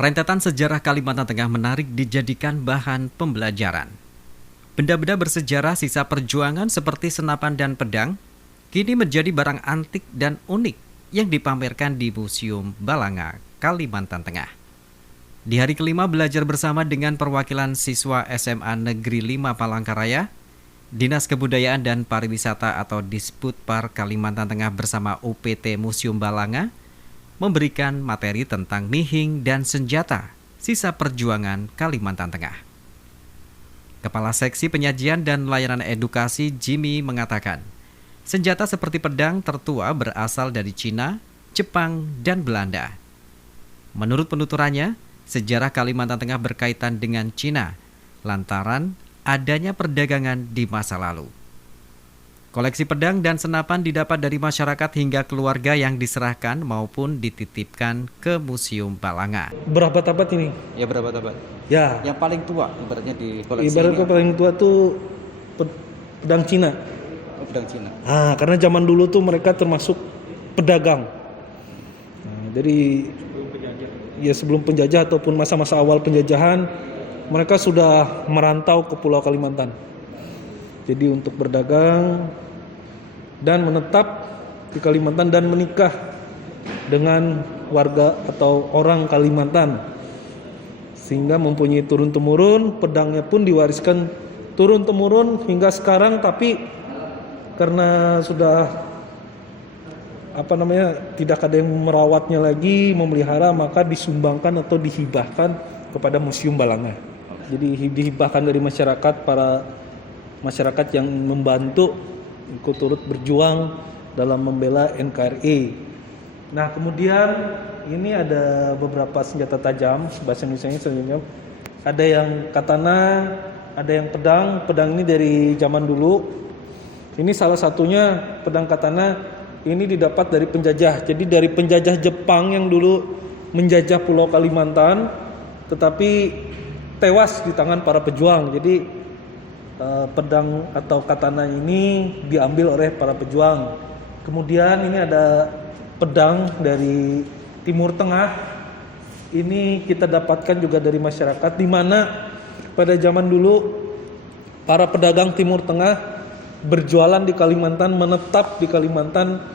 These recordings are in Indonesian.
Rentetan sejarah Kalimantan Tengah menarik dijadikan bahan pembelajaran. Benda-benda bersejarah sisa perjuangan seperti senapan dan pedang kini menjadi barang antik dan unik yang dipamerkan di Museum Balanga, Kalimantan Tengah. Di hari kelima belajar bersama dengan perwakilan siswa SMA Negeri 5 Palangkaraya, Dinas Kebudayaan dan Pariwisata atau Disputpar Kalimantan Tengah bersama UPT Museum Balanga memberikan materi tentang nihing dan senjata sisa perjuangan Kalimantan Tengah. Kepala Seksi Penyajian dan Layanan Edukasi Jimmy mengatakan, senjata seperti pedang tertua berasal dari Cina, Jepang, dan Belanda. Menurut penuturannya, sejarah Kalimantan Tengah berkaitan dengan Cina, lantaran adanya perdagangan di masa lalu. Koleksi pedang dan senapan didapat dari masyarakat hingga keluarga yang diserahkan maupun dititipkan ke Museum Balanga. Berapa tabat ini? Ya berapa tabat? Ya. Yang paling tua ibaratnya di koleksi Ibaratnya ini. paling tua tuh pedang Cina. Oh, pedang Cina. Karena zaman dulu tuh mereka termasuk pedagang. Jadi ya sebelum penjajah ataupun masa-masa awal penjajahan, mereka sudah merantau ke Pulau Kalimantan. Jadi untuk berdagang dan menetap di Kalimantan dan menikah dengan warga atau orang Kalimantan, sehingga mempunyai turun-temurun. Pedangnya pun diwariskan turun-temurun hingga sekarang, tapi karena sudah tidak ada yang merawatnya lagi, memelihara, maka disumbangkan atau dihibahkan kepada Museum Balanga. Jadi dihibahkan dari masyarakat, para masyarakat yang membantu ikut turut berjuang dalam membela NKRI. Nah, kemudian ini ada beberapa senjata tajam, bahasa Indonesianya sebenarnya. Ada yang katana, ada yang pedang. Pedang ini dari zaman dulu. Ini salah satunya pedang katana ini didapat dari penjajah. Jadi dari penjajah Jepang yang dulu menjajah Pulau Kalimantan, tetapi tewas di tangan para pejuang. Jadi pedang atau katana ini diambil oleh para pejuang. Kemudian ini ada pedang dari Timur Tengah. Ini kita dapatkan juga dari masyarakat, di mana pada zaman dulu para pedagang Timur Tengah berjualan di Kalimantan, menetap di Kalimantan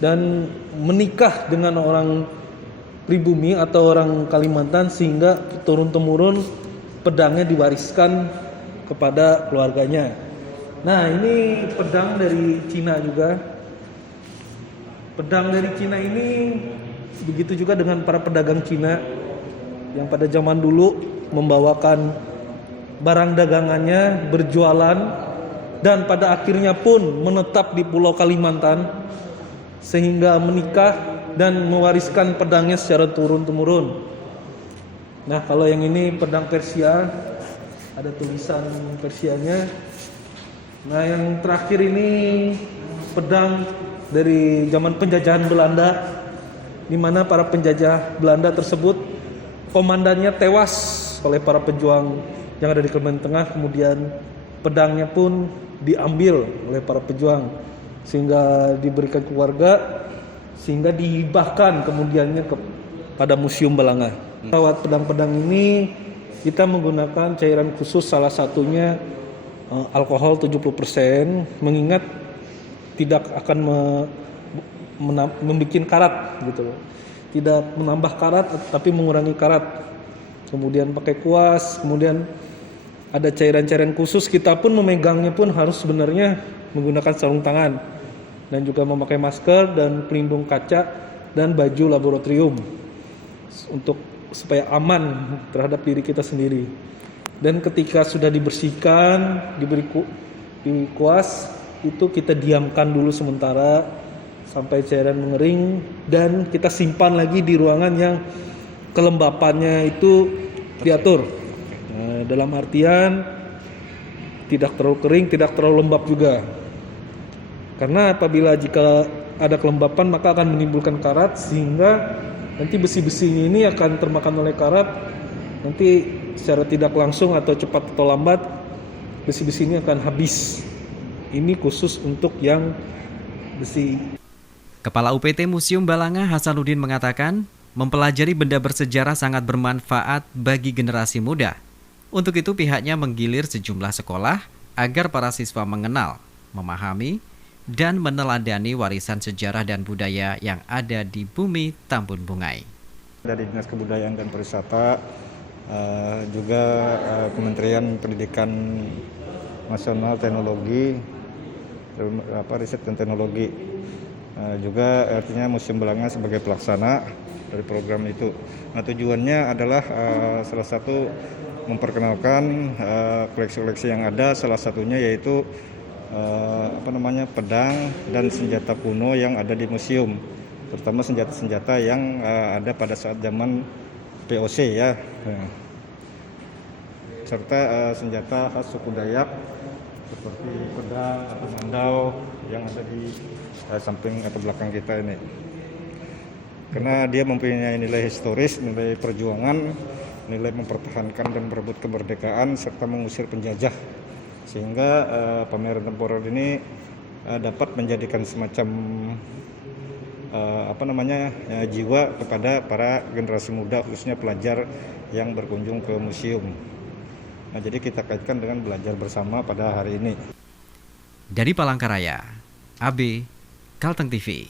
dan menikah dengan orang pribumi atau orang Kalimantan, sehingga turun-temurun pedangnya diwariskan kepada keluarganya. Nah, ini pedang dari Cina juga. Pedang dari Cina ini begitu juga dengan para pedagang Cina yang pada zaman dulu membawakan barang dagangannya, berjualan, dan pada akhirnya pun menetap di Pulau Kalimantan sehingga menikah dan mewariskan pedangnya secara turun-temurun. Nah, kalau yang ini pedang Persia, ada tulisan Persianya. Nah, yang terakhir ini pedang dari zaman penjajahan Belanda, di mana para penjajah Belanda tersebut komandannya tewas oleh para pejuang yang ada di Kalimantan Tengah. Kemudian pedangnya pun diambil oleh para pejuang sehingga diberikan keluarga, sehingga dihibahkan kemudiannya kepada Museum Balanga. Lewat pedang-pedang ini kita menggunakan cairan khusus, salah satunya alkohol 70%, mengingat tidak akan membuat karat gitu. Tidak menambah karat tapi mengurangi karat. Kemudian pakai kuas, kemudian ada cairan-cairan khusus. Kita pun memegangnya pun harus sebenarnya menggunakan sarung tangan dan juga memakai masker dan pelindung kaca dan baju laboratorium supaya aman terhadap diri kita sendiri. Dan ketika sudah dibersihkan, diberi kuas, itu kita diamkan dulu sementara sampai cairan mengering, dan kita simpan lagi di ruangan yang kelembapannya itu diatur. Nah, dalam artian tidak terlalu kering, tidak terlalu lembab juga. Karena apabila jika ada kelembapan maka akan menimbulkan karat, sehingga nanti besi-besi ini akan termakan oleh karat. Nanti secara tidak langsung atau cepat atau lambat besi-besi ini akan habis. Ini khusus untuk yang besi. Kepala UPT Museum Balanga Hasanuddin mengatakan, Mempelajari benda bersejarah sangat bermanfaat bagi generasi muda. Untuk itu pihaknya menggilir sejumlah sekolah agar para siswa mengenal, memahami, dan meneladani warisan sejarah dan budaya yang ada di bumi Tambun Bungai. Dari Dinas Kebudayaan dan Pariwisata, juga Kementerian Pendidikan Nasional Teknologi, Riset dan Teknologi, juga artinya Museum Belanga sebagai pelaksana dari program itu. Nah, tujuannya adalah salah satu memperkenalkan koleksi-koleksi yang ada, salah satunya yaitu pedang dan senjata kuno yang ada di museum, terutama senjata-senjata yang ada pada saat zaman VOC ya, serta senjata khas suku Dayak seperti pedang atau mandau yang ada di samping atau belakang kita ini. Karena dia mempunyai nilai historis, nilai perjuangan, nilai mempertahankan dan berebut kemerdekaan serta mengusir penjajah, sehingga pameran temporer ini dapat menjadikan semacam jiwa kepada para generasi muda, khususnya pelajar yang berkunjung ke museum. Nah, jadi kita kaitkan dengan belajar bersama pada hari ini. Dari Palangkaraya, AB, Kalteng TV.